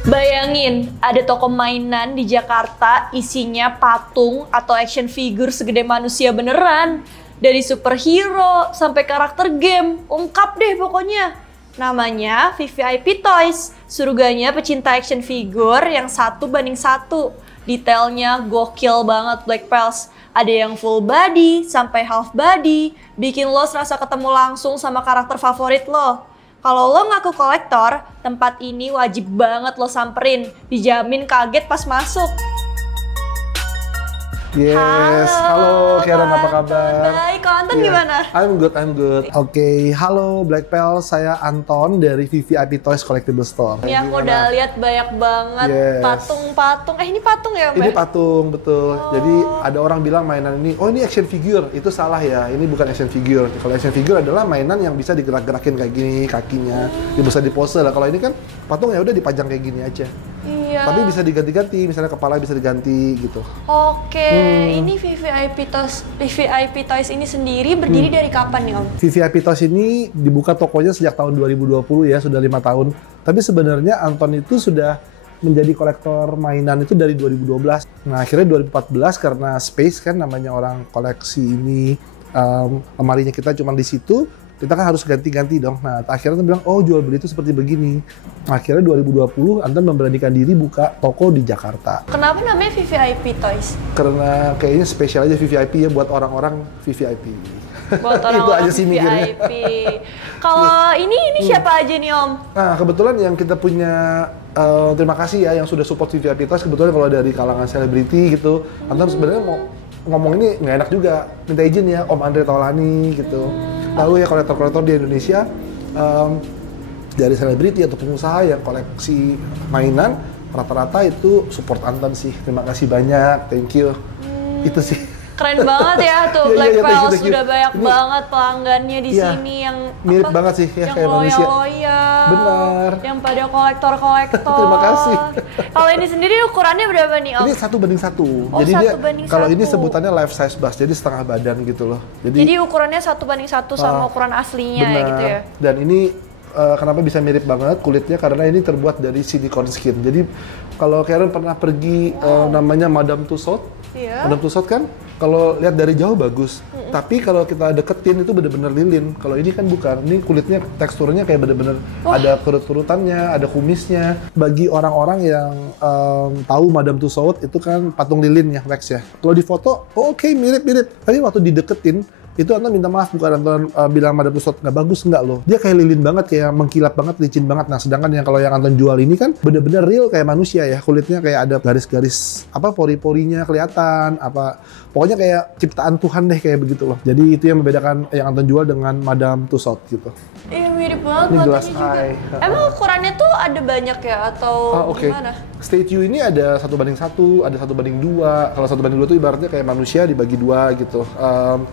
Bayangin, ada toko mainan di Jakarta isinya patung atau action figure segede manusia beneran. Dari superhero sampai karakter game, ungkap deh pokoknya. Namanya VVIP Toys, surganya pecinta action figure yang 1:1. Detailnya gokil banget Black Pals. Ada yang full body sampai half body, bikin lo serasa ketemu langsung sama karakter favorit lo. Kalau lo ngaku kolektor, tempat ini wajib banget lo samperin, dijamin kaget pas masuk. Yes, halo Karen, apa kabar? Baik, kalau Anton gimana? I'm good. Oke, halo Black Pals, saya Anton dari VVIP Toys Collectible Store. Ya, aku udah lihat banyak banget patung-patung. Ini patung ya, Mbak? Ini patung, betul. Jadi ada orang bilang mainan ini, oh ini action figure. Itu salah ya, ini bukan action figure. Kalau action figure adalah mainan yang bisa digerak-gerakin kayak gini, kakinya. Bisa dipose lah. Kalau ini kan patung ya udah dipajang kayak gini aja. Iya. Tapi bisa diganti-ganti, misalnya kepala bisa diganti gitu. Oke, ini VVIP Toys ini sendiri berdiri dari kapan nih Om? VVIP Toys ini dibuka tokonya sejak tahun 2020 ya, sudah 5 tahun. Tapi sebenarnya Anton itu sudah menjadi kolektor mainan itu dari 2012. Nah akhirnya 2014 karena space kan namanya orang koleksi ini, lemarinya kita cuma di situ. Kita kan harus ganti-ganti dong. Nah, akhirnya Anton bilang, oh jual beli itu seperti begini. Akhirnya 2020, Anton memberanikan diri buka toko di Jakarta. Kenapa namanya VVIP Toys? Karena kayaknya spesial aja VVIP ya buat orang-orang VVIP. Buat orang-orang itu aja sih mikirnya. VVIP. Kalau ini siapa aja nih Om? Nah, kebetulan yang kita punya, terima kasih ya yang sudah support VVIP Toys. Kebetulan kalau dari kalangan selebriti gitu, Anton sebenarnya mau ngomong ini nggak enak juga. Minta izin ya Om Andre Taulani gitu. Lalu ya kolektor-kolektor di Indonesia dari selebriti atau pengusaha yang koleksi mainan rata-rata itu support Anton sih. Terima kasih banyak, thank you. Itu sih. Keren banget ya tuh Black Pals, udah banyak banget pelanggannya di sini yang mirip banget sih ya kayak manusia. Loyal. Benar. Yang pada kolektor-kolektor. Terima kasih. Kalau ini sendiri ukurannya berapa nih Om? Ini 1:1. Oh, jadi dia kalau 1:1. ini sebutannya life size bust, jadi setengah badan gitu loh. Jadi ukurannya 1:1 sama ukuran aslinya ya gitu ya. Dan ini kenapa bisa mirip banget kulitnya karena ini terbuat dari silicone skin. Jadi kalau Karen pernah pergi namanya Madame Tussauds, Madame Tussauds kan kalau lihat dari jauh bagus, tapi kalau kita deketin itu bener-bener lilin. Kalau ini kan bukan, ini kulitnya teksturnya kayak bener-bener ada kerut-kerutannya, ada kumisnya. Bagi orang-orang yang tahu Madame Tussauds itu kan patung lilin ya, Rex ya. Kalau di foto, oke, mirip-mirip. Tapi waktu dideketin, itu Anton minta maaf, bukan Anton bilang Madame Tussauds nggak bagus, nggak loh. Dia kayak lilin banget, kayak mengkilap banget, licin banget. Nah sedangkan yang kalau yang Anton jual ini kan bener-bener real kayak manusia ya. Kulitnya kayak ada garis-garis, pori-porinya kelihatan, pokoknya kayak ciptaan Tuhan deh kayak begitu loh. Jadi itu yang membedakan yang Anton jual dengan Madame Tussauds gitu. Iya mirip banget Ini glass juga. eye. Emang ukurannya tuh ada banyak ya atau gimana? Statue ini ada 1:1, ada 1:2. Kalau 1:2 itu ibaratnya kayak manusia dibagi 2 gitu.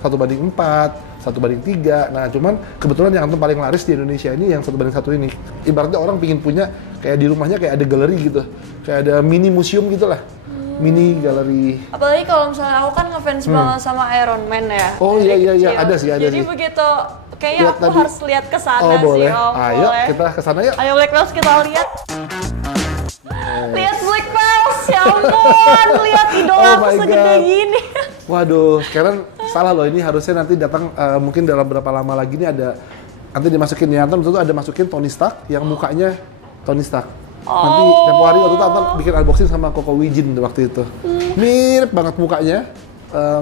1:4, 1:3. Nah, cuman kebetulan yang paling laris di Indonesia ini yang 1:1 ini. Ibaratnya orang pingin punya kayak di rumahnya kayak ada galeri gitu. Kayak ada mini museum gitu lah. Mini galeri. Apalagi kalau misalnya aku kan ngefans banget sama Iron Man ya. Oh iya, ada sih. Jadi begitu kayaknya aku harus lihat ke sana sih boleh. Om. Ayo boleh. kita ke sana yuk. Ayo Black Pals kita lihat. Lihat Black Pals, ya ampun, lihat idola aku segede gini. Waduh, sekarang salah loh, ini harusnya nanti datang mungkin dalam berapa lama lagi nih ada nanti dimasukin ya, Anton tentu ada masukin Tony Stark yang mukanya Tony Stark. Nanti tempo hari waktu itu Anton bikin unboxing sama Koko Wijin waktu itu. Mirip banget mukanya.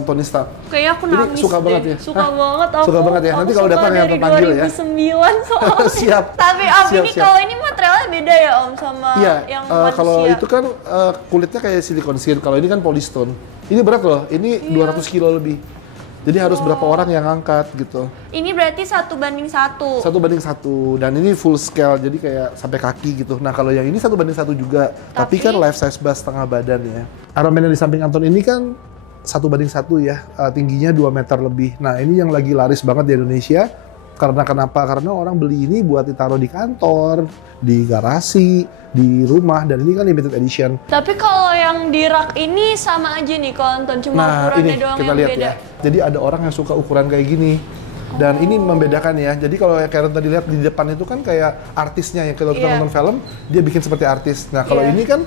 Tony Stark. Kayaknya aku nangis ini suka deh. banget ya? Suka banget aku. Suka banget ya? Nanti kalau datang yang terpanggil ya? 2009 soalnya. Siap. Tapi Om ini kalau ini materialnya beda ya Om sama yang manusia? Kalau itu kan kulitnya kayak silicone skin, kalau ini kan polystone. Ini berat loh, ini 200 kilo lebih. Jadi harus berapa orang yang angkat gitu. Ini berarti 1:1. 1:1, dan ini full scale, jadi kayak sampai kaki gitu. Nah kalau yang ini 1:1 juga, tapi kan life size bust setengah badan ya. Iron Man yang di samping Anton ini kan 1:1 ya, tingginya 2 meter lebih. Nah ini yang lagi laris banget di Indonesia. Karena kenapa? Karena orang beli ini buat ditaruh di kantor, di garasi, di rumah, dan ini kan limited edition. Tapi kalau yang di rak ini sama aja nih kalau Anton, cuma ukurannya doang kita yang lihat beda. ya. Jadi ada orang yang suka ukuran kayak gini. Dan ini membedakan ya. Jadi kalau Karen tadi lihat di depan itu kan kayak artisnya ya. Kalau kita nonton film, dia bikin seperti artis. Nah kalau ini kan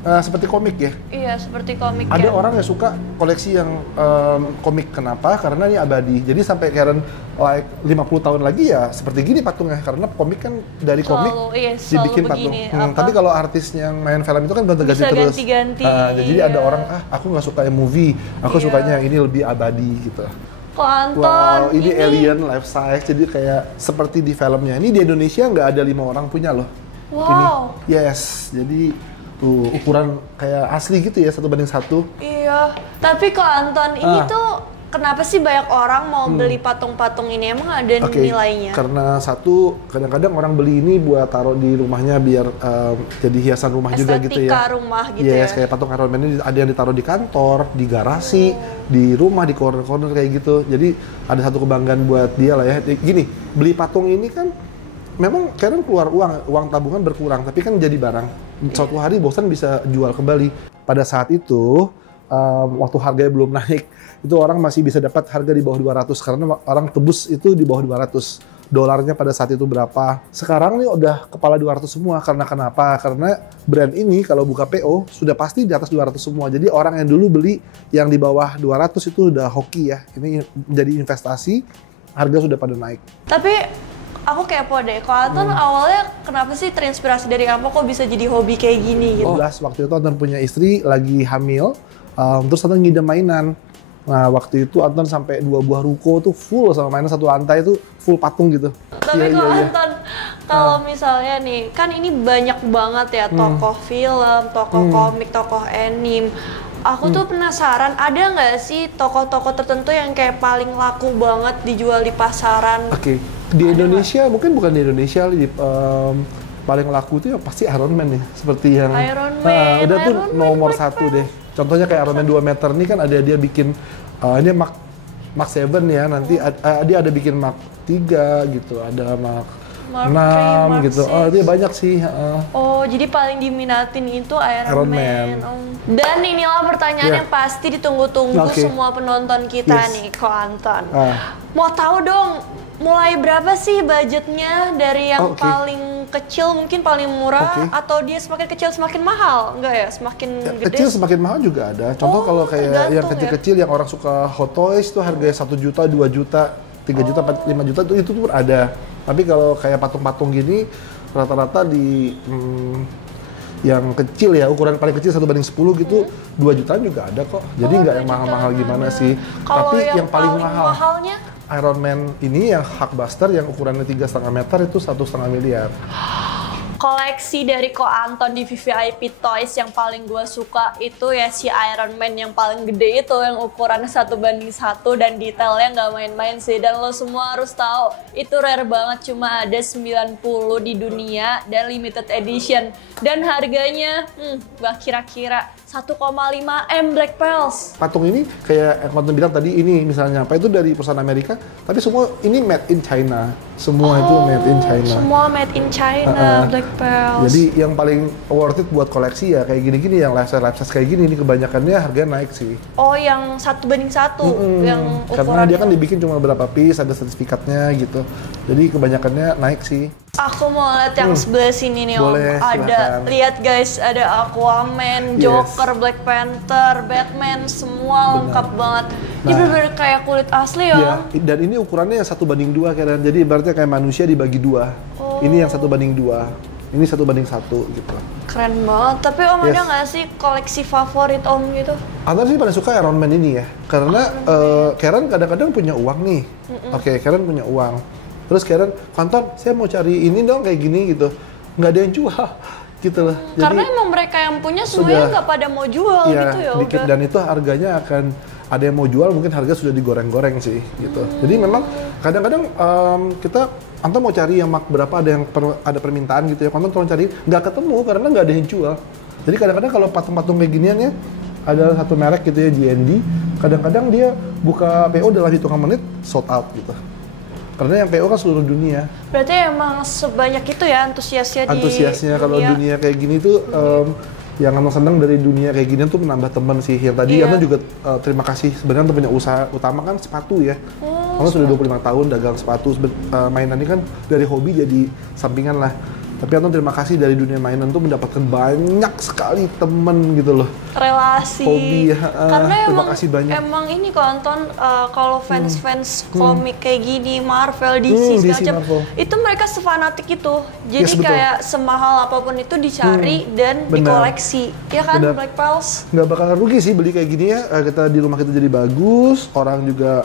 seperti komik ya? Iya, seperti komik. Ada orang yang suka koleksi yang komik. Kenapa? Karena ini abadi. Jadi sampai Karen 50 tahun lagi ya seperti gini patungnya. Karena komik kan dari komik dibikin patung. Tapi kalau artis yang main film itu kan ganti-ganti terus. Ganti-ganti. Jadi ada orang, aku nggak suka yang movie. Aku sukanya yang ini lebih abadi gitu. Kok Anton? Wow, ini alien life size. Jadi kayak seperti di filmnya. Ini di Indonesia nggak ada 5 orang punya loh. Wow. Ini. Yes, jadi tuh ukuran kayak asli gitu ya 1:1. Iya, tapi kok Anton ini tuh kenapa sih banyak orang mau beli patung-patung ini? Emang ada nilainya? Karena satu, kadang-kadang orang beli ini buat taruh di rumahnya biar jadi hiasan rumah juga gitu ya. Estetika rumah gitu ya? Yes, kayak patung Iron Man ini ada yang ditaruh di kantor, di garasi, di rumah, di corner-corner kayak gitu. Jadi ada satu kebanggaan buat dia lah ya. Gini, beli patung ini kan memang Karen keluar uang tabungan berkurang, tapi kan jadi barang. Suatu hari bosan bisa jual kembali. Pada saat itu, waktu harganya belum naik, itu orang masih bisa dapat harga di bawah 200 karena orang tebus itu di bawah 200. Dolarnya pada saat itu berapa? Sekarang nih udah kepala 200 semua. Karena kenapa? Karena brand ini kalau buka PO sudah pasti di atas 200 semua. Jadi orang yang dulu beli yang di bawah 200 itu udah hoki ya. Ini menjadi investasi, harga sudah pada naik. Tapi aku kepo deh, kok Anton awalnya kenapa sih terinspirasi dari apa kok bisa jadi hobi kayak gini gitu? Waktu itu Anton punya istri lagi hamil, terus Anton ngidam mainan. Nah waktu itu Anton sampai 2 buah ruko tuh full sama mainan, satu lantai itu full patung gitu. Tapi kok Anton, kalau misalnya nih, kan ini banyak banget ya tokoh film, tokoh komik, tokoh anime. Aku tuh penasaran, ada nggak sih tokoh-tokoh tertentu yang kayak paling laku banget dijual di pasaran? Di Indonesia, mungkin bukan di Indonesia, paling laku itu ya pasti Iron Man ya. Seperti yang Iron Man, udah tuh nomor 1 deh. Contohnya kayak Iron Man 2 meter ini kan ada dia bikin, ini Mark 7 ya, nanti dia ada bikin Mark 3 gitu, ada Mark 6 gitu. Dia banyak sih. Oh, jadi paling diminatin itu Iron Man. Dan inilah pertanyaan yang pasti ditunggu-tunggu semua penonton kita nih, Ko Anton. Mau tahu dong, mulai berapa sih budgetnya dari yang paling kecil mungkin paling murah atau dia semakin kecil semakin mahal? Enggak ya, semakin gede? Kecil semakin mahal juga ada. Contoh kalau kayak yang kecil-kecil yang orang suka Hot Toys tuh harganya 1 juta, 2 juta, 3 juta, 5 juta itu pun ada. Tapi kalau kayak patung-patung gini rata-rata di yang kecil ya, ukuran paling kecil 1:10 gitu, 2 jutaan juga ada kok. Jadi nggak yang mahal-mahal gimana sih. Tapi yang paling mahalnya Iron Man ini yang Hulkbuster yang ukurannya 3,5 meter itu 1,5 miliar. Koleksi dari Ko Anton di VVIP Toys yang paling gue suka itu ya si Iron Man yang paling gede itu, yang ukurannya 1:1 dan detailnya nggak main-main sih. Dan lo semua harus tahu itu rare banget, cuma ada 90 di dunia dan limited edition. Dan harganya, kira-kira 1,5 M Black Pearls. Patung ini kayak yang Anton bilang tadi, ini misalnya apa itu dari perusahaan Amerika, tapi semua ini made in China. Semua itu made in China. Semua made in China, Black Pearls. Jadi yang paling worth it buat koleksi ya kayak gini-gini, yang life size kayak gini, ini kebanyakannya harganya naik sih. Oh, yang 1:1, yang ukurannya. Karena dia kan dibikin cuma berapa piece, ada sertifikatnya gitu. Jadi kebanyakannya naik sih. Aku mau lihat yang sebelah sini nih, Om. Boleh, ada, lihat guys, ada Aquaman, Joker, Black Panther, Batman, semua lengkap banget. Ini bener-bener kayak kulit asli ya. Dan ini ukurannya yang 1:2 kan. Jadi ibaratnya kayak manusia dibagi 2. Ini yang 1:2. Ini 1:1 gitu. Keren banget. Tapi Om ada nggak sih koleksi favorit Om gitu? Anton sih paling suka Iron Man ini ya. Karena Karen kadang-kadang punya uang nih. Karen punya uang. Terus Karen, Anton, saya mau cari ini dong kayak gini gitu. Nggak ada yang jual gitu loh. Jadi, karena emang mereka yang punya semuanya nggak pada mau jual gitu ya. Dikit, dan itu harganya akan ada yang mau jual, mungkin harga sudah digoreng-goreng sih gitu. Jadi memang kadang-kadang kita Anton mau cari yang mak berapa, ada yang ada permintaan gitu ya. Anton tolong cari, nggak ketemu karena nggak ada yang jual. Jadi kadang-kadang kalau patung-patung kayak ginian ya, ada satu merek gitu ya, GND. Kadang-kadang dia buka PO dalam hitungan menit sold out gitu. Karena yang PO kan seluruh dunia. Berarti emang sebanyak itu ya antusiasnya di antusiasnya kalau dunia kayak gini tuh yang Anton senang dari dunia kayak gini tuh menambah teman sih. Yang tadi Anton juga terima kasih, sebenarnya Anton punya usaha utama kan sepatu ya. Kamu sudah 25 tahun dagang sepatu, mainan ini kan dari hobi jadi sampingan lah. Tapi Anton terima kasih dari dunia mainan tuh mendapatkan banyak sekali temen gitu loh. Relasi. Hobi ya. Karena terima kasih banyak. Emang ini kok Anton, kalau fans komik kayak gini, Marvel, DC segala macam, itu mereka sefanatik itu. Jadi kayak semahal apapun itu dicari dan dikoleksi. Ya kan, Black Pals? Nggak bakal rugi sih beli kayak gini ya. Kita di rumah kita jadi bagus, orang juga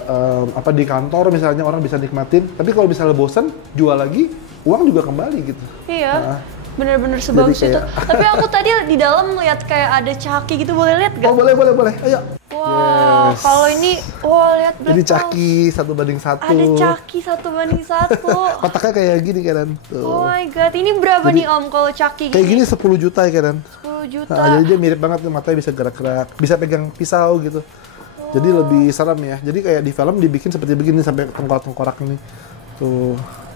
di kantor misalnya orang bisa nikmatin. Tapi kalau misalnya bosan, jual lagi, uang juga kembali gitu. Iya, bener-bener sebagus itu. Tapi aku tadi di dalam lihat kayak ada Chucky gitu, boleh lihat gak? Oh boleh, ayo. Wow, kalau ini, lihat Black Pals. Ini Chucky 1:1. Ada Chucky 1:1. Kotaknya kayak gini kan. Oh my god, ini berapa nih Om kalau Chucky gini? Kayak gini 10 juta ya kan. 10 juta. Jadi dia mirip banget, matanya bisa gerak-gerak, bisa pegang pisau gitu. Jadi lebih serem ya. Jadi kayak di film dibikin seperti begini sampai tengkorak-tengkorak ini. Tuh.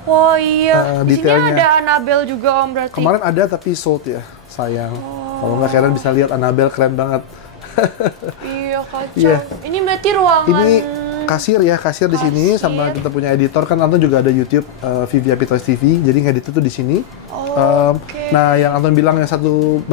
Oh iya, di sini detailnya. ada Annabelle juga Om berarti. Kemarin ada tapi sold ya, sayang. Kalau nggak kalian bisa lihat Annabelle keren banget. Iya kacau. Ini berarti ruangan. Ini kasir ya, kasir di sini sama kita punya editor kan. Anton juga ada YouTube VVIP Toys TV, jadi ngedit itu di sini. Nah yang Anton bilang yang 1:6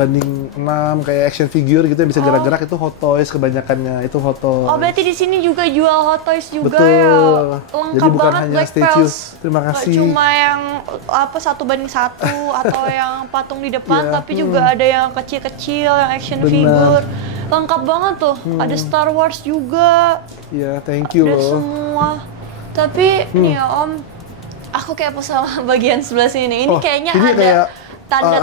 kayak action figure gitu yang bisa gerak-gerak itu Hot Toys kebanyakannya, itu Hot Toys. Oh berarti di sini juga jual Hot Toys juga. Betul. Ya. Lengkap Jadi bukan banget hanya Black statues. Pals. Terima kasih. Gak cuma yang 1:1 atau yang patung di depan, tapi juga ada yang kecil-kecil, yang action figure. Lengkap banget tuh. Ada Star Wars juga. Iya, thank you ada loh. Semua. Tapi nih ya Om, aku kayak sama bagian sebelah sini. Ini kayaknya ini ada kayak, tanda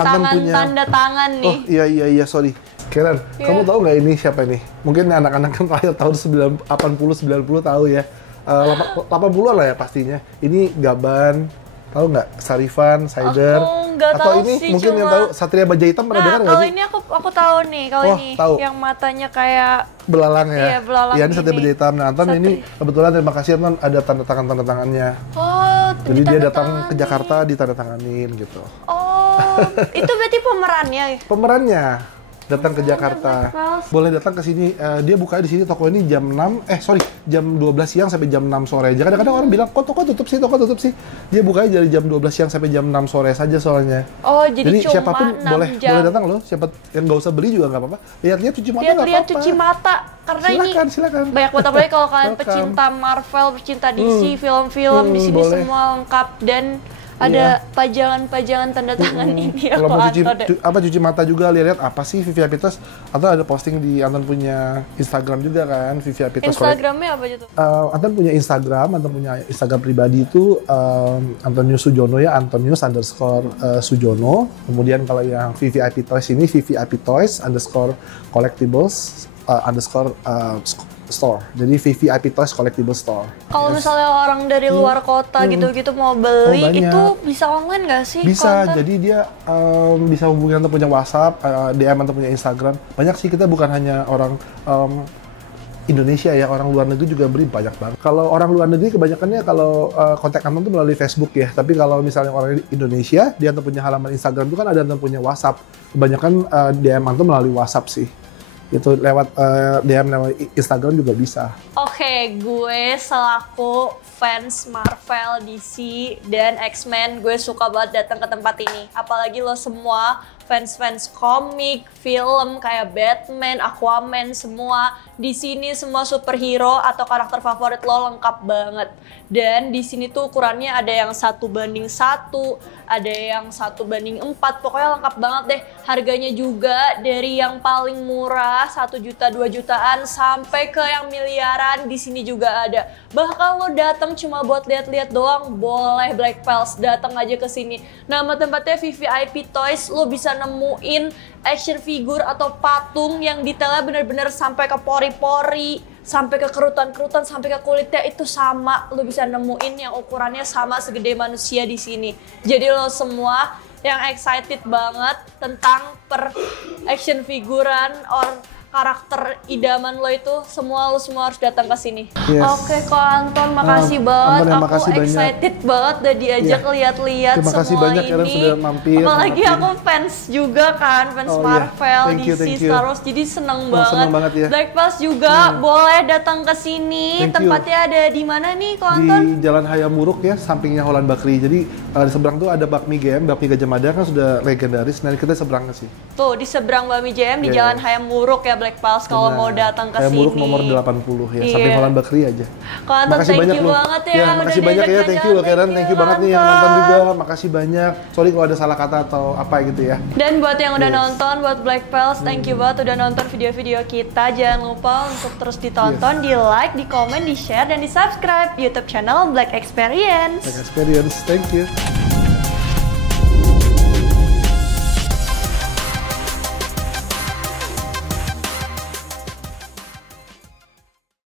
tangan nih. Oh iya, sorry. Karen, kamu tahu nggak ini siapa nih? Mungkin anak-anak kan lahir tahun 80-90 tahu ya. 80-an lah ya pastinya. Ini Gaban, tahu nggak? Sarifan, Saider. Aku nggak atau tahu ini sih, mungkin yang tahu Satria Baja Hitam pernah dengar nggak kalau sih? ini aku tahu nih, kalau ini tahu. yang matanya kayak Belalang ya? Iya, belalang ini Satria Baja Hitam. Nah, Anton ini kebetulan terima kasih Anton ada tanda tangannya. Oh, jadi dia datang ke Jakarta ditandatanganin gitu. Oh, itu berarti pemerannya? Pemerannya datang ke Jakarta. Boleh datang ke sini. Dia buka di sini toko ini jam 12 siang sampai jam 6 sore. Kadang-kadang orang bilang, kok toko tutup sih? Dia bukanya dari jam 12 siang sampai jam 6 sore saja soalnya. Oh, jadi cuma siapapun 6 boleh datang loh. Siapa yang nggak usah beli juga nggak apa-apa. Lihat-lihat cuci mata nggak apa-apa. Lihat cuci mata. Karena silakan. Banyak banget, apalagi kalau kalian pecinta Marvel, pecinta DC, film-film, di sini semua lengkap dan ada pajangan-pajangan tanda tangan ini. Kalau mau cuci mata juga, lihat apa sih VVIP Toys. Atau ada posting di Anton punya Instagram juga kan, VVIP Toys. Instagramnya apa aja tuh? Anton punya Instagram pribadi itu Antonius Sujono ya, Antonius_Sujono. Kemudian kalau yang VVIP Toys ini VVIP Toys _collectibles store. Jadi VVIP Toys Collectible Store. Kalau misalnya orang dari luar kota gitu-gitu mau beli, itu bisa online nggak sih? Bisa, jadi dia bisa hubungi atau punya WhatsApp, DM atau punya Instagram. Banyak sih, kita bukan hanya orang Indonesia ya, orang luar negeri juga beli banyak banget. Kalau orang luar negeri kebanyakannya kalau kontak Anton tuh melalui Facebook ya. Tapi kalau misalnya orang Indonesia, dia Anton punya halaman Instagram itu kan ada Anton punya WhatsApp. Kebanyakan DM Anton melalui WhatsApp sih. Itu lewat DM lewat Instagram juga bisa. Oke, gue selaku fans Marvel, DC, dan X-Men, gue suka banget datang ke tempat ini. Apalagi lo semua fans komik, film kayak Batman, Aquaman, semua di sini semua superhero atau karakter favorit lo lengkap banget. Dan di sini tuh ukurannya ada yang 1:1, ada yang 1:4, pokoknya lengkap banget deh. Harganya juga dari yang paling murah 1 juta 2 jutaan sampai ke yang miliaran di sini juga ada. Bahkan lo datang cuma buat lihat-lihat doang, boleh Black Pals, datang aja ke sini. Nama tempatnya VVIP Toys, lo bisa nemuin action figure atau patung yang detailnya bener-bener sampai ke pori-pori, sampai ke kerutan-kerutan, sampai ke kulitnya itu sama. Lo bisa nemuin yang ukurannya sama segede manusia di sini. Jadi lo semua yang excited banget tentang per action figuran or karakter idaman lo itu semua harus datang ke sini. Yes. Oke, Ko Anton, makasih banget. Anton, aku makasih excited banget udah diajak lihat-lihat semua kasih banyak, ini. Aaron sudah mampir. Apalagi aku fans juga kan, fans Marvel, Thank you, DC, Star Wars, jadi seneng banget. Seneng banget ya. Black Pals juga boleh datang ke sini. Tempatnya ada di mana nih, Ko Anton? Di Jalan Hayam Wuruk ya, sampingnya Holland Bakery. Jadi di seberang tuh ada Bakmi Game, Bakmi Gajah Mada kan sudah legendaris. Nah kita seberang sih. Tuh di seberang Bakmi JM di Jalan Hayam Wuruk ya Black Pals kalau mau datang ke Hayam sini. Wuruk nomor 80 ya, samping Holland Bakery aja. Ko Anton, thank you banget ya. Makasih banyak ya, thank you loh Karen, thank you banget nih yang nonton juga. Makasih banyak. Sorry kalau ada salah kata atau apa gitu ya. Dan buat yang udah nonton, buat Black Pals, thank you banget udah nonton video-video kita. Jangan lupa untuk terus ditonton, di like, di komen, di share, dan di subscribe YouTube channel Black Experience. Black Experience, thank you.